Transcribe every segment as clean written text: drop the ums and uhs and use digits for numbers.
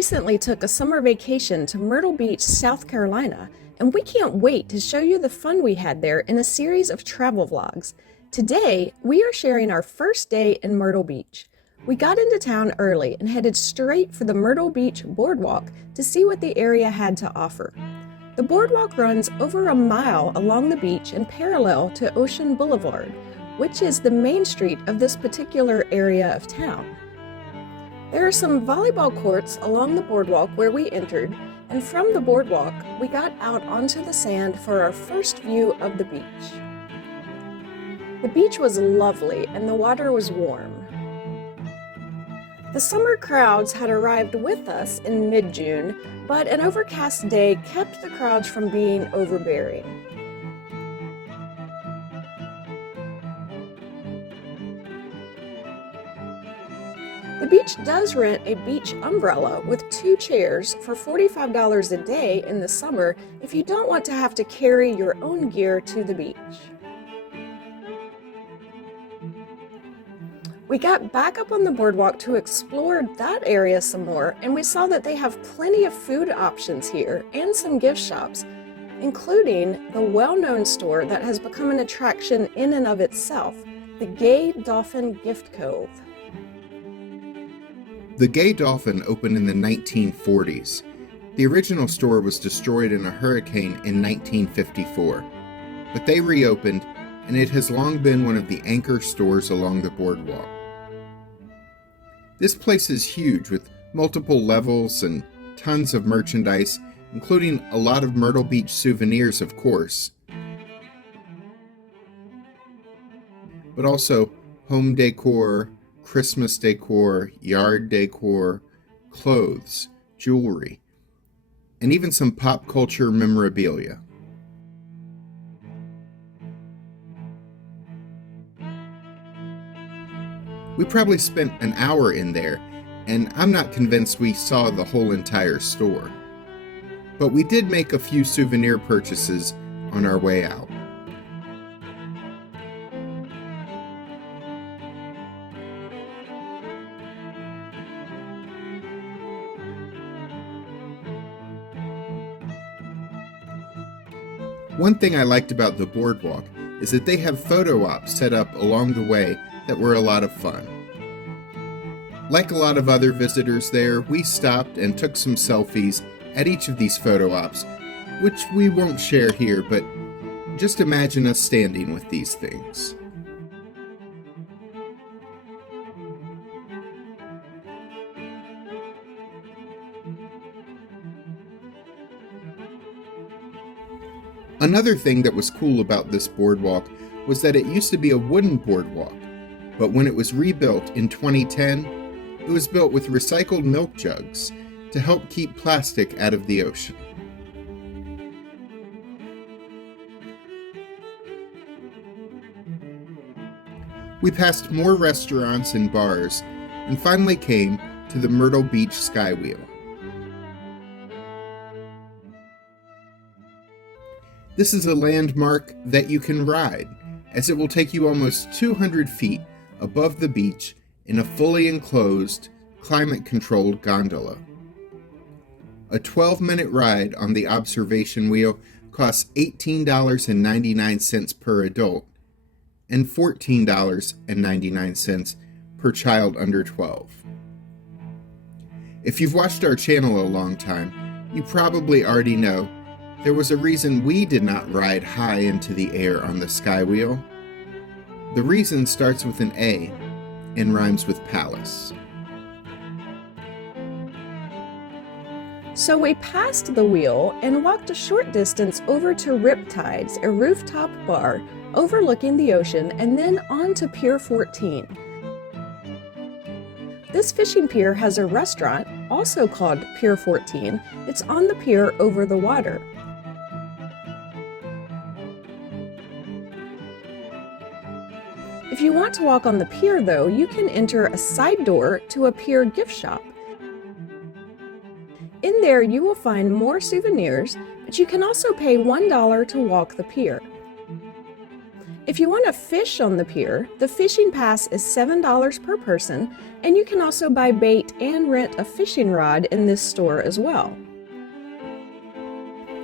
recently took a summer vacation to Myrtle Beach, South Carolina, and we can't wait to show you the fun we had there in a series of travel vlogs. Today, we are sharing our first day in Myrtle Beach. We got into town early and headed straight for the Myrtle Beach boardwalk to see what the area had to offer. The boardwalk runs over a mile along the beach and parallel to Ocean Boulevard, which is the main street of this particular area of town. There are some volleyball courts along the boardwalk where we entered, and from the boardwalk, we got out onto the sand for our first view of the beach. The beach was lovely and the water was warm. The summer crowds had arrived with us in mid-June, but an overcast day kept the crowds from being overbearing. The beach does rent a beach umbrella with 2 chairs for $45 a day in the summer if you don't want to have to carry your own gear to the beach. We got back up on the boardwalk to explore that area some more, and we saw that they have plenty of food options here and some gift shops, including the well-known store that has become an attraction in and of itself, the Gay Dolphin Gift Cove. The Gay Dolphin opened in the 1940s. The original store was destroyed in a hurricane in 1954, but they reopened, and it has long been one of the anchor stores along the boardwalk. This place is huge with multiple levels and tons of merchandise, including a lot of Myrtle Beach souvenirs, of course, but also home decor, Christmas decor, yard decor, clothes, jewelry, and even some pop culture memorabilia. We probably spent an hour in there, and I'm not convinced we saw the whole entire store. But we did make a few souvenir purchases on our way out. One thing I liked about the boardwalk is that they have photo ops set up along the way that were a lot of fun. Like a lot of other visitors there, we stopped and took some selfies at each of these photo ops, which we won't share here, but just imagine us standing with these things. Another thing that was cool about this boardwalk was that it used to be a wooden boardwalk, but when it was rebuilt in 2010, it was built with recycled milk jugs to help keep plastic out of the ocean. We passed more restaurants and bars and finally came to the Myrtle Beach Skywheel. This is a landmark that you can ride, as it will take you almost 200 feet above the beach in a fully enclosed, climate-controlled gondola. A 12-minute ride on the observation wheel costs $18.99 per adult and $14.99 per child under 12. If you've watched our channel a long time, you probably already know there was a reason we did not ride high into the air on the Skywheel. The reason starts with an A and rhymes with palace. So we passed the wheel and walked a short distance over to Riptides, a rooftop bar overlooking the ocean, and then on to Pier 14. This fishing pier has a restaurant, also called Pier 14. It's on the pier over the water. If you want to walk on the pier, though, you can enter a side door to a pier gift shop. In there, you will find more souvenirs, but you can also pay $1 to walk the pier. If you want to fish on the pier, the fishing pass is $7 per person, and you can also buy bait and rent a fishing rod in this store as well.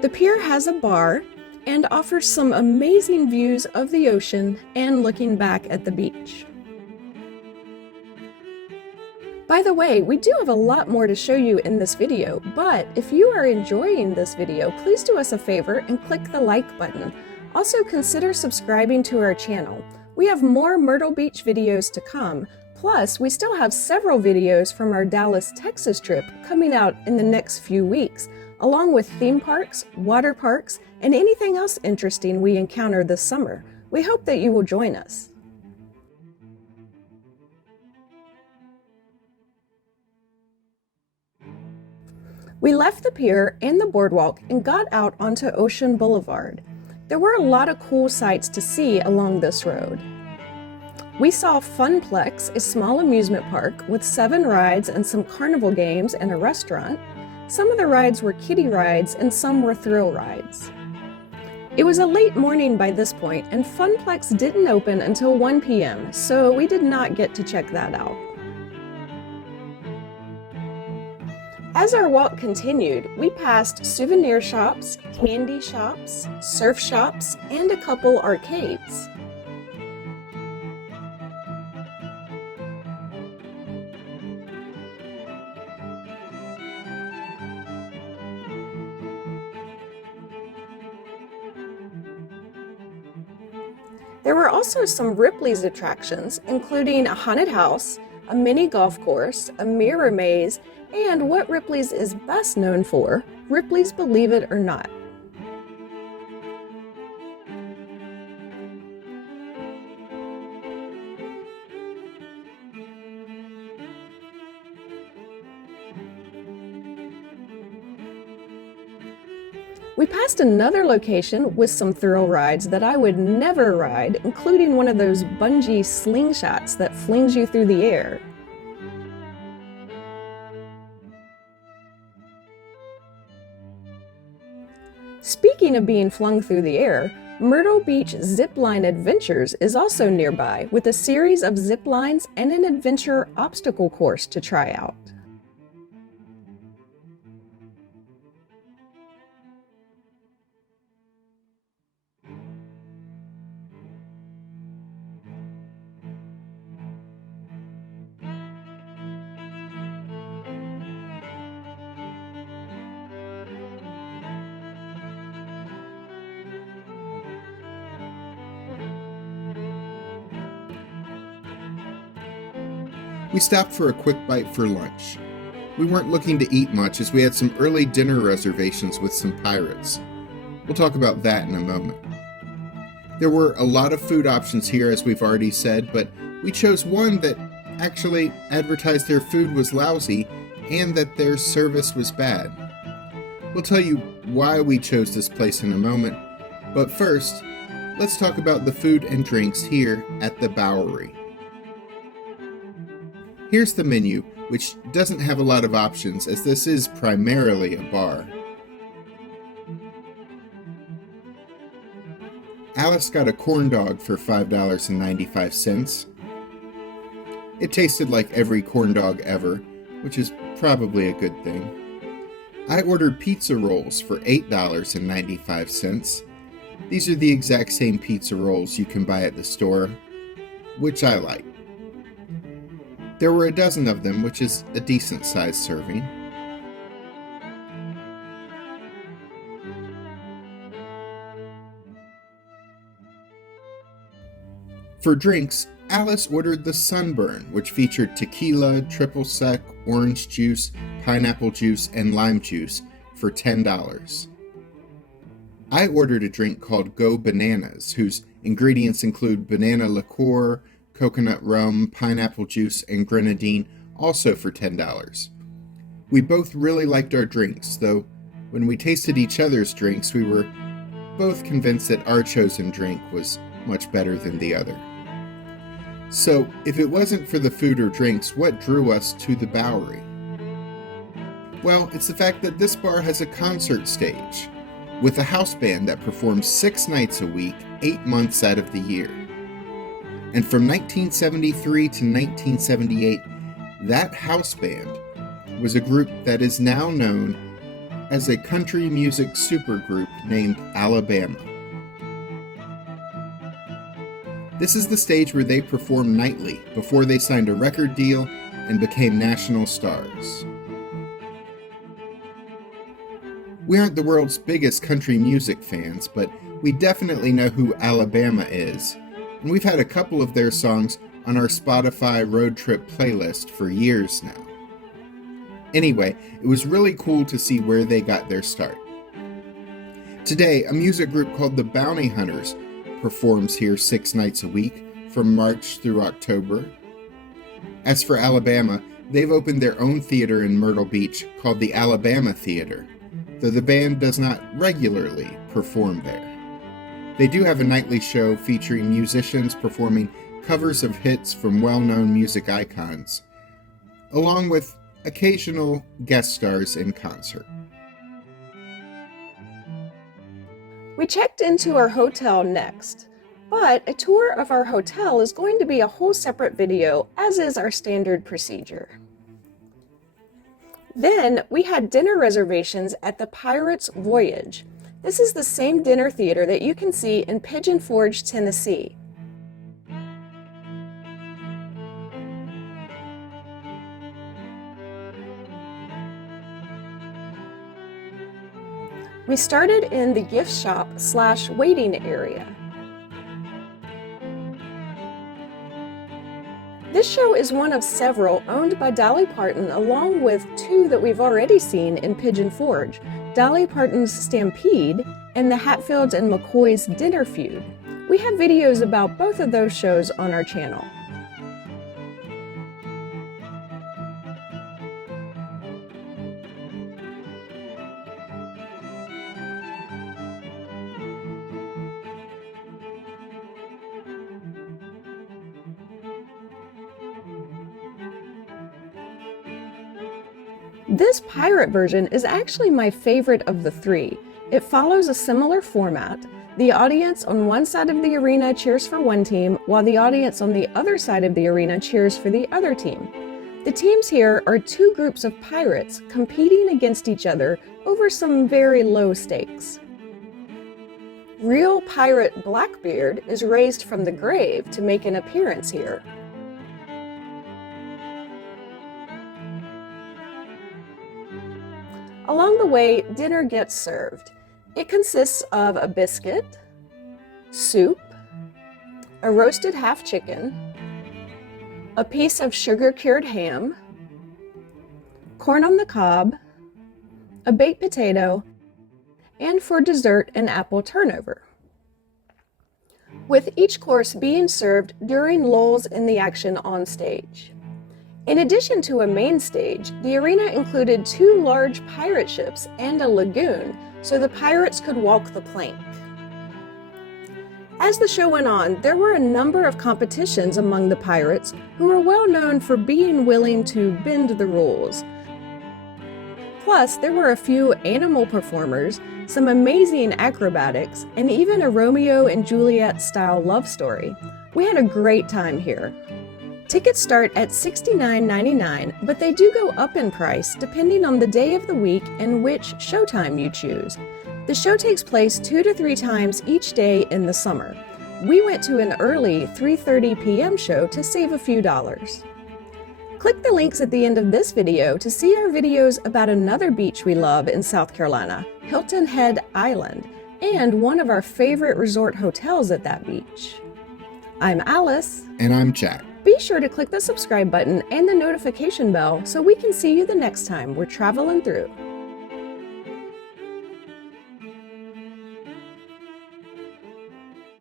The pier has a bar and offers some amazing views of the ocean and looking back at the beach. By the way, we do have a lot more to show you in this video, but if you are enjoying this video, please do us a favor and click the like button. Also consider subscribing to our channel. We have more Myrtle Beach videos to come, plus we still have several videos from our Dallas, Texas trip coming out in the next few weeks, along with theme parks, water parks, and anything else interesting we encounter this summer. We hope that you will join us. We left the pier and the boardwalk and got out onto Ocean Boulevard. There were a lot of cool sights to see along this road. We saw Funplex, a small amusement park with 7 rides and some carnival games and a restaurant. Some of the rides were kiddie rides and some were thrill rides. It was a late morning by this point, and Funplex didn't open until 1 p.m., so we did not get to check that out. As our walk continued, we passed souvenir shops, candy shops, surf shops, and a couple arcades. There were also some Ripley's attractions, including a haunted house, a mini golf course, a mirror maze, and what Ripley's is best known for, Ripley's Believe It or Not. We passed another location with some thrill rides that I would never ride, including one of those bungee slingshots that flings you through the air. Speaking of being flung through the air, Myrtle Beach Zipline Adventures is also nearby with a series of zip lines and an adventure obstacle course to try out. We stopped for a quick bite for lunch. We weren't looking to eat much as we had some early dinner reservations with some pirates. We'll talk about that in a moment. There were a lot of food options here, as we've already said, but we chose one that actually advertised their food was lousy and that their service was bad. We'll tell you why we chose this place in a moment, but first, let's talk about the food and drinks here at the Bowery. Here's the menu, which doesn't have a lot of options as this is primarily a bar. Alice got a corn dog for $5.95. It tasted like every corn dog ever, which is probably a good thing. I ordered pizza rolls for $8.95. These are the exact same pizza rolls you can buy at the store, which I like. There were a dozen of them, which is a decent-sized serving. For drinks, Alice ordered the Sunburn, which featured tequila, triple sec, orange juice, pineapple juice, and lime juice for $10. I ordered a drink called Go Bananas, whose ingredients include banana liqueur, coconut rum, pineapple juice, and grenadine, also for $10. We both really liked our drinks, though when we tasted each other's drinks, we were both convinced that our chosen drink was much better than the other. So, if it wasn't for the food or drinks, what drew us to the Bowery? Well, it's the fact that this bar has a concert stage. with a house band that performs 6 nights a week, 8 months out of the year. And from 1973 to 1978, that house band was a group that is now known as a country music supergroup named Alabama. This is the stage where they performed nightly before they signed a record deal and became national stars. We aren't the world's biggest country music fans, but we definitely know who Alabama is, and we've had a couple of their songs on our Spotify road trip playlist for years now. Anyway, it was really cool to see where they got their start. Today, a music group called the Bounty Hunters performs here 6 nights a week from March through October. As for Alabama, they've opened their own theater in Myrtle Beach called the Alabama Theater, though the band does not regularly perform there. They do have a nightly show featuring musicians performing covers of hits from well-known music icons, along with occasional guest stars in concert. We checked into our hotel next, but a tour of our hotel is going to be a whole separate video, as is our standard procedure. Then we had dinner reservations at the Pirates Voyage. This is the same dinner theater that you can see in Pigeon Forge, Tennessee. We started in the gift shop / waiting area. This show is one of several owned by Dolly Parton, along with 2 that we've already seen in Pigeon Forge, Dolly Parton's Stampede and the Hatfields and McCoy's Dinner Feud. We have videos about both of those shows on our channel. This pirate version is actually my favorite of the 3. It follows a similar format. The audience on one side of the arena cheers for one team, while the audience on the other side of the arena cheers for the other team. The teams here are 2 groups of pirates competing against each other over some very low stakes. Real pirate Blackbeard is raised from the grave to make an appearance here. Along the way, dinner gets served. It consists of a biscuit, soup, a roasted half chicken, a piece of sugar-cured ham, corn on the cob, a baked potato, and for dessert, an apple turnover, with each course being served during lulls in the action on stage. In addition to a main stage, the arena included 2 large pirate ships and a lagoon, so the pirates could walk the plank. As the show went on, there were a number of competitions among the pirates who were well known for being willing to bend the rules. Plus, there were a few animal performers, some amazing acrobatics, and even a Romeo and Juliet style love story. We had a great time here. Tickets start at $69.99, but they do go up in price depending on the day of the week and which showtime you choose. The show takes place 2 to 3 times each day in the summer. We went to an early 3:30 p.m. show to save a few dollars. Click the links at the end of this video to see our videos about another beach we love in South Carolina, Hilton Head Island, and one of our favorite resort hotels at that beach. I'm Alice. And I'm Jack. Be sure to click the subscribe button and the notification bell so we can see you the next time we're traveling through.